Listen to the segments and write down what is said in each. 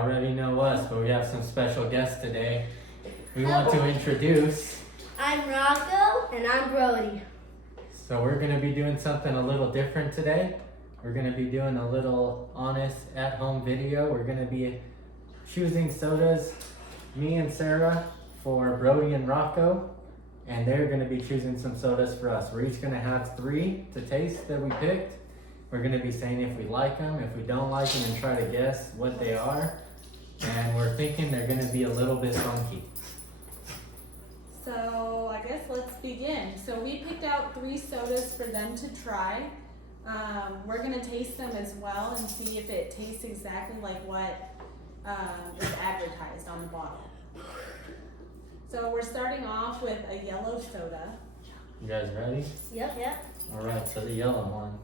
already know us, but we have some special guests today. We want to introduce. I'm Rocco. And I'm Brody. So we're going to be doing something a little different today. We're going to be doing a little honest at-home video. We're going to be choosing sodas, me and Sarah, for Brody and Rocco. And they're going to be choosing some sodas for us. We're each going to have 3 to taste that we picked. We're going to be saying if we like them, if we don't like them, and try to guess what they are. And we're thinking they're going to be a little bit funky. So I guess let's begin. So we picked out 3 sodas for them to try. We're going to taste them as well and see if it tastes exactly like what is advertised on the bottle. So we're starting off with a yellow soda. You guys ready? Yep. All right, so the yellow one.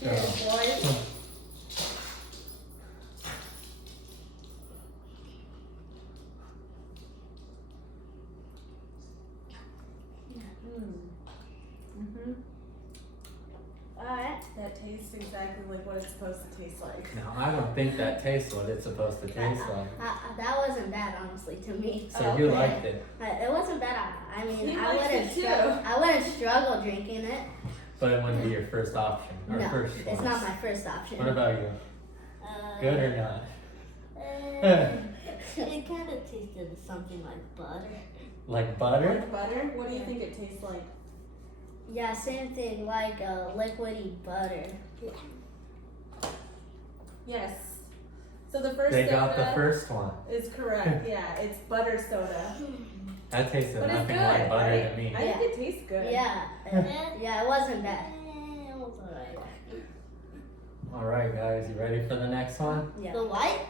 Cheers, boys. Alright. That tastes exactly like what it's supposed to taste like. Now, I don't think that tastes what it's supposed to taste like. That wasn't bad, honestly, to me. So you liked it. It wasn't bad. I mean, He I likes it too. wouldn't struggle drinking it. But it wouldn't be your first option. Or No, first it's choice. not my first option. What about you? Good or not? It kind of tasted something like butter. Like butter? Like butter? What do you think it tastes like? Yeah, same thing, like liquidy butter. Yes. So the first They soda got the first one. is correct. Yeah, it's butter soda. That tasted But it's nothing good, like butter right? to me. I think it tastes good. Yeah, yeah, it wasn't bad. It was alright. Alright guys, you ready for the next one? Yeah. The white?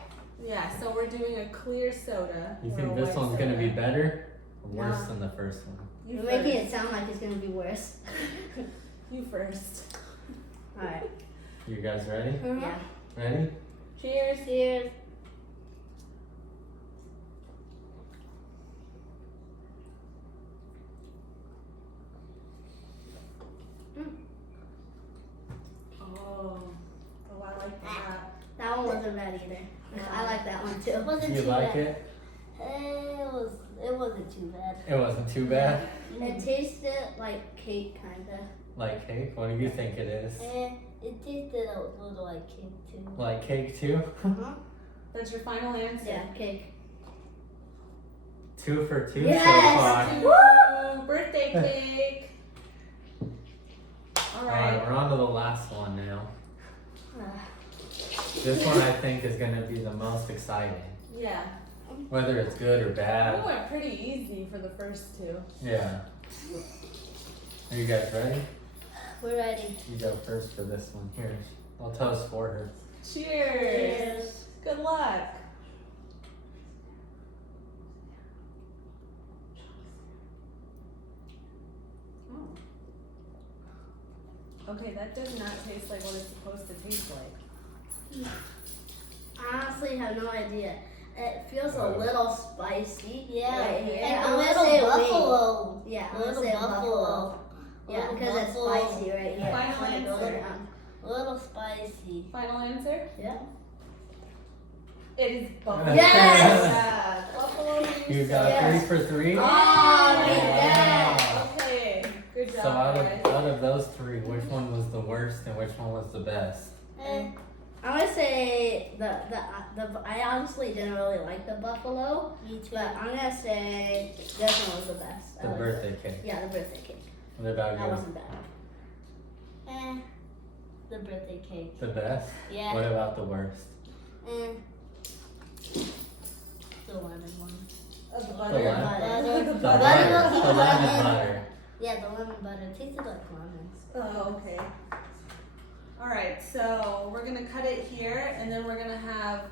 Yeah, so we're doing a cler soda. You or think a this white one's gonna be soda. better or worse No. than the first one? You You're making first. it sound like it's gonna be worse. You first. Alright. You guys ready? Yeah. Ready? Cheers. Cheers. Oh, I like that. That one wasn't bad either. I like that one too. It wasn't You too like bad. it? It wasn't too bad. It wasn't too bad? It tasted like cake, kinda. Like cake? What do you think it is? It tasted a little like cake too. Like cake too? That's your final answer. Yeah, cake. 2 for 2 Yes! so far. Woo! Birthday cake. All Alright, right. we're on to the last one now. This one I think is gonna be the most exciting. Yeah. Whether it's good or We bad. went pretty easy for the first 2. Yeah. Are you guys ready? We're ready. You go first for this one. Here, I'll toast for her. Cheers. Good luck. Oh. Okay, that does not taste like what it's supposed to taste like. I honestly have no idea. It feels a little spicy. Yeah, right here. and I a wanna little say buffalo. wing. Yeah, I A want to little say buffalo. Yeah, Little because it's buffalo. spicy right here. Final When it goes answer. down. A little spicy. Final answer? Yeah. It is buffalo. Yes! Yeah, buffalo juice. You got Yes. 3 for 3? Oh, Wow. yeah. Okay, good job, So guys. out of those 3, which one was the worst and which one was the best? I'm gonna say the I honestly didn't really like the buffalo, Me too. but I'm gonna say this one was the best. I The liked birthday it. cake. Yeah, the birthday cake. What about That you? wasn't bad. The birthday cake. The best? Yeah. What about the worst? The lemon one. Of the The butter. lemon? Butter. The Butter. butter. The lemon Lemon. butter. Yeah, the lemon butter. It tasted like lemons. Oh, okay. All right, so we're gonna cut it here, and then we're gonna have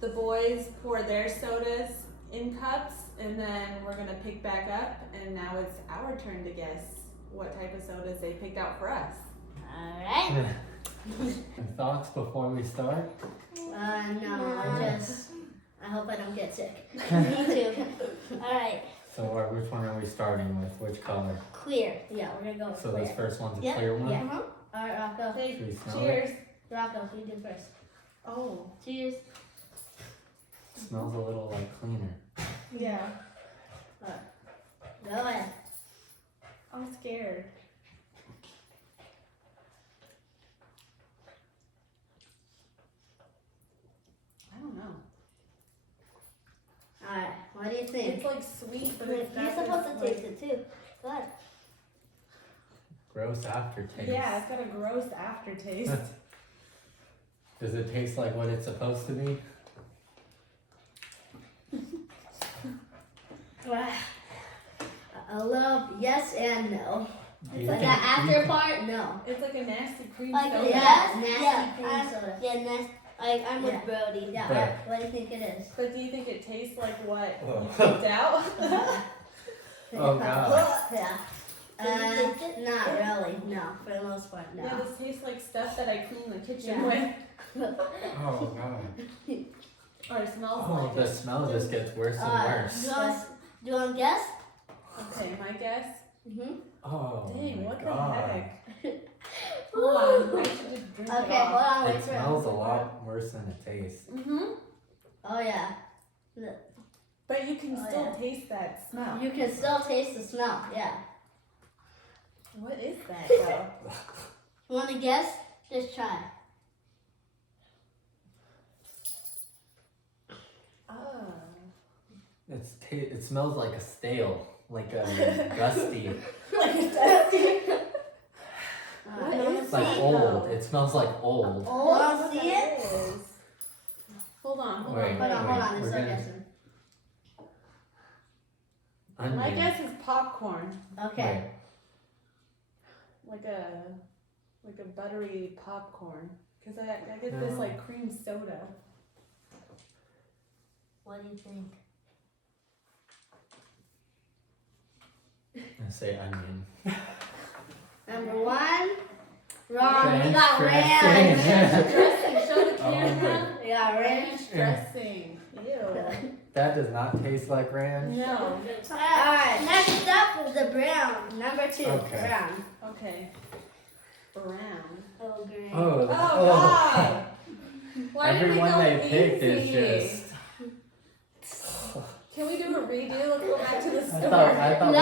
the boys pour their sodas in cups, and then we're gonna pick back up, and now it's our turn to guess what type of sodas they picked out for us. Alright. Thoughts before we start? No, I hope I don't get sick. Me too. Alright. So which one are we starting with? Which color? Clear. Yeah, we're gonna go with So clear. this first one's a Yeah, clear one? Yeah. Alright, Rocco. Okay, Should we smell cheers. Rocco, you do first. Oh. Cheers. Smells a little like cleaner. Yeah. Go ahead. I'm scared. I don't know. Alright, what do you think? It's like sweet, but You're it's got supposed to this, taste it too. Go ahead. Gross aftertaste. Yeah, it's got a gross aftertaste. Does it taste like what it's supposed to be? I love yes and no. Do you But think- that do you after think- part, no. It's like a nasty cream Like soda. Yes, yeah, nasty yeah, cream I'm- soda. Yeah, nasty. I'm with Yeah. Brody. Yeah, But- alright, what do you think it is? But do you think it tastes like what Oh. you picked out? Oh, God. Yeah. Did you taste it? Not really, no. For the most part, Yeah, no. this tastes like stuff that I clean the kitchen Yeah. with. Oh god. Or it smells Oh, like the it. smell just gets worse and worse. Do you want to guess? Okay, my guess. Mm-hmm. Oh Dang, my what god. the heck? Hold on, I should just drink Okay, it hold off. on, wait It for it. smells a lot worse than it tastes. Mm-hmm. Oh yeah. But you can Oh, still yeah. taste that smell. You can still taste the smell, yeah. What is that though? You want to guess? Just try. Oh. It smells like a stale, like a gusty. Like a dusty. What you wanna is Like that, old. though? It smells like old. Oh, What see that it? is. Hold on, hold Wait. on. Hold on, We're I'm still gonna- guessing. Onion. My guess is popcorn. Okay. Like a buttery popcorn. Cause I get this No. like cream soda. What do you think? I say onion. Number one. Wrong. Ranch You got dressing. ranch. Dressing, show the Oh, camera. You got ranch. Ranch dressing. Ew. That does not taste like ranch. No. Alright, next up is the brown. Number two. Okay. Brown. Okay. Brown. Oh, green. Oh, Oh God. Why did we Everyone go they picked easy? is just. Can we do a redo? Let's go back to the I store. thought No,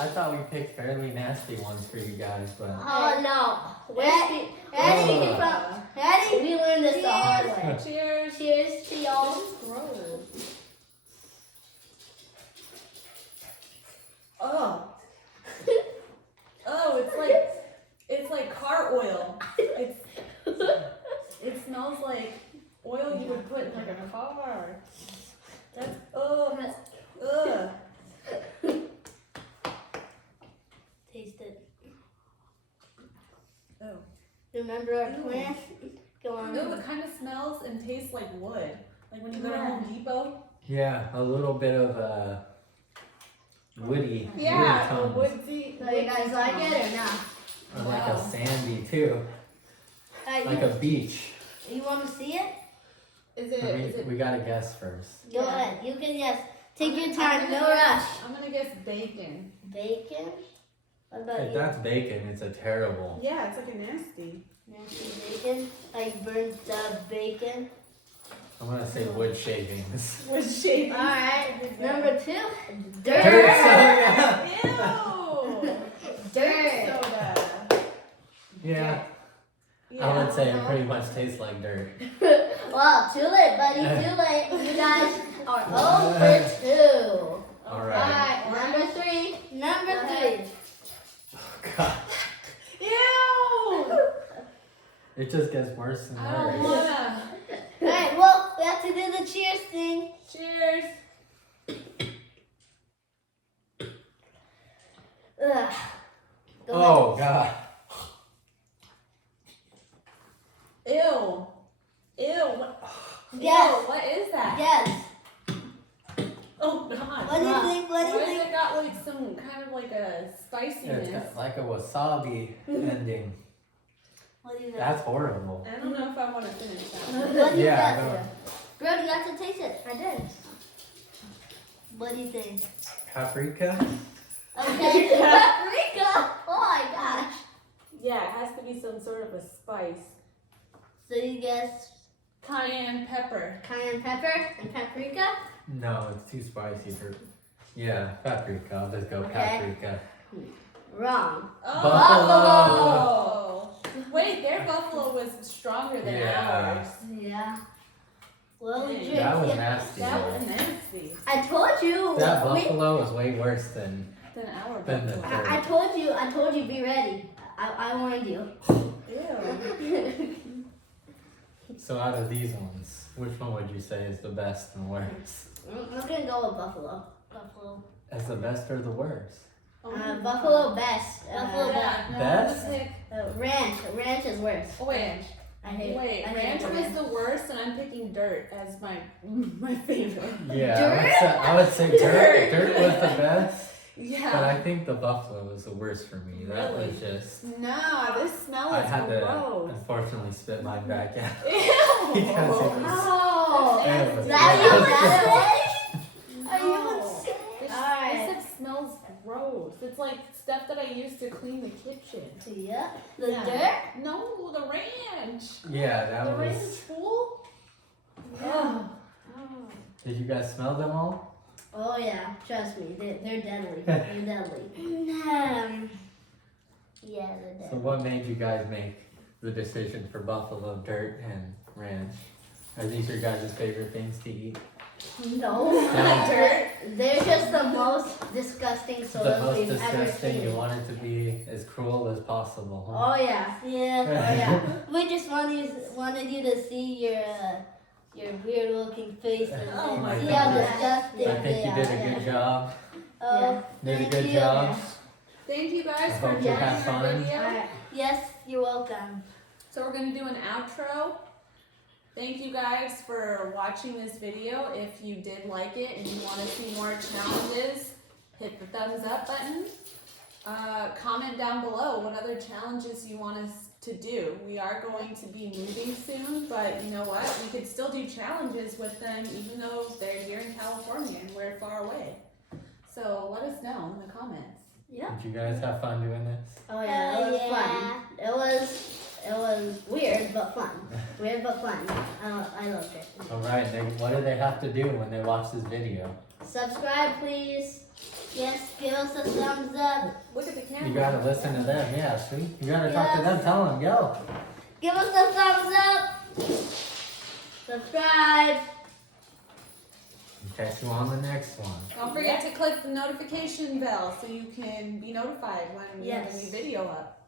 I thought we picked fairly nasty ones for you guys, but Oh no. Ready? Ready? Ugh. Ready? We learned this the hard way. Cheers. Cheers to y'all. Gross. Oh. Oh, it's like car oil. It smells like oil you would put in like a car. That's ugh. Taste it. Oh. Remember our Ew. plan? Go on. No, it kind of smells and tastes like wood. Like when you go to Home Depot. yeah, a little bit of woody. Yeah, a woody woodsy. So you guys like it or not? tones. Or like Wow. a sandy too, like a beach. You want to see it? Is But it? we gotta guess first. Go Yeah. ahead. You can yes. Take your I'm time. gonna No guess- rush. I'm gonna guess bacon. Bacon. What about If you? that's bacon, it's a terrible. Yeah, it's like a nasty. Nasty bacon. Like burnt bacon. I'm gonna say wood shavings. With shaving. All right. Number two. Dirt Dirt. soda. Ew. Dirt. Soda. Yeah, Yeah. I would say it pretty much tastes like dirt. Well, too late, buddy. Too late. You guys are 0 for 2. All All right. right. Number three. Number three. God, Ew. it just gets worse and I don't worse. wanna. All right. Well, we have to do the cheers thing. Cheers. Ugh. Go Oh God. Ew. Ew. What? Yes. Ew, what is that? Yes. Oh God. What do you think? What do Why you has think? it got like some kind of like a It's spiciness? got like a wasabi ending. What do you think? That's horrible. I don't know if I want to finish that. What do you Yeah, I got? know. Brody, you have to taste it. I did. What do you think? Paprika? Okay. Paprika. Oh my gosh. Yeah, it has to be some sort of a spice. So you guess Cayenne pepper. cayenne pepper and paprika? No, it's too spicy for. Yeah, paprika. I'll just go Okay. paprika. Wrong. Oh, buffalo. Wait, their buffalo was stronger than Yeah. ours. Yeah. Well, Dang. drink That was it. nasty. That was nasty I told you. That we- buffalo was way worse than. than our Than the buffalo. I told you, be ready. I warned you. Ew. So out of these ones, which one would you say is the best and worst? I'm gonna go with buffalo. Buffalo. As the best or the worst? Buffalo best. Buffalo Yeah, no, Best? let's pick- Ranch. Ranch is worse. Oh, wait. I hate. Wait, I hate ranch ranch. was the worst, and I'm picking dirt as my favorite. Yeah, I would say dirt. Dirt was the best, but Yeah. I think the buffalo was the worst for me. That Really? was just. No, this smell I is had to gross. unfortunately spit mine back out Ew. because it was. Oh, It was that bad. you insane? Are you No. insane? This Alright. stuff smells gross. It's like stuff that I used to clean the kitchen. Yeah. The Yeah. dirt? No, the ranch. Yeah, The that ranch was. fool. Oh. Did you guys smell them all? Oh yeah, trust me, they're deadly. They're deadly. Yeah, they're So dead. what made you guys make the decision for buffalo, dirt, and ranch? Are these your guys' favorite things to eat? No. No. Dirt. They're just the most disgusting The sodas most we've ever disgusting. You seen. want it to be as cruel as possible. Huh? Oh yeah. Yeah. Oh yeah. We just wanted you to see your weird looking face and, Oh and my see how goodness. disgusting I think they you are. did a good job. Oh, Did a thank good you. job. Thank you guys I for hope you joining had our fun. video. Alright. Yes, you're welcome. So we're gonna do an outro. Thank you guys for watching this video. If you did like it and you want to see more challenges, hit the thumbs up button. Comment down below what other challenges you want us to do. We are going to be moving soon, but you know what? We could still do challenges with them even though they're here in California and we're far away. So let us know in the comments. Yeah. Did you guys have fun doing this? Oh yeah, it was Yeah. fun. It was weird but fun. Weird but fun. I loved it. All right. What do they have to do when they watch this video? Subscribe, please. Yes, give us a thumbs up. Look at the camera. You gotta listen to them. Yeah, see? You gotta talk to Yes. them. Tell them. Go. Give us a thumbs up. Subscribe. Catch you on the next one. Don't forget to click the notification bell so you can be notified when we have a Yes. new video up.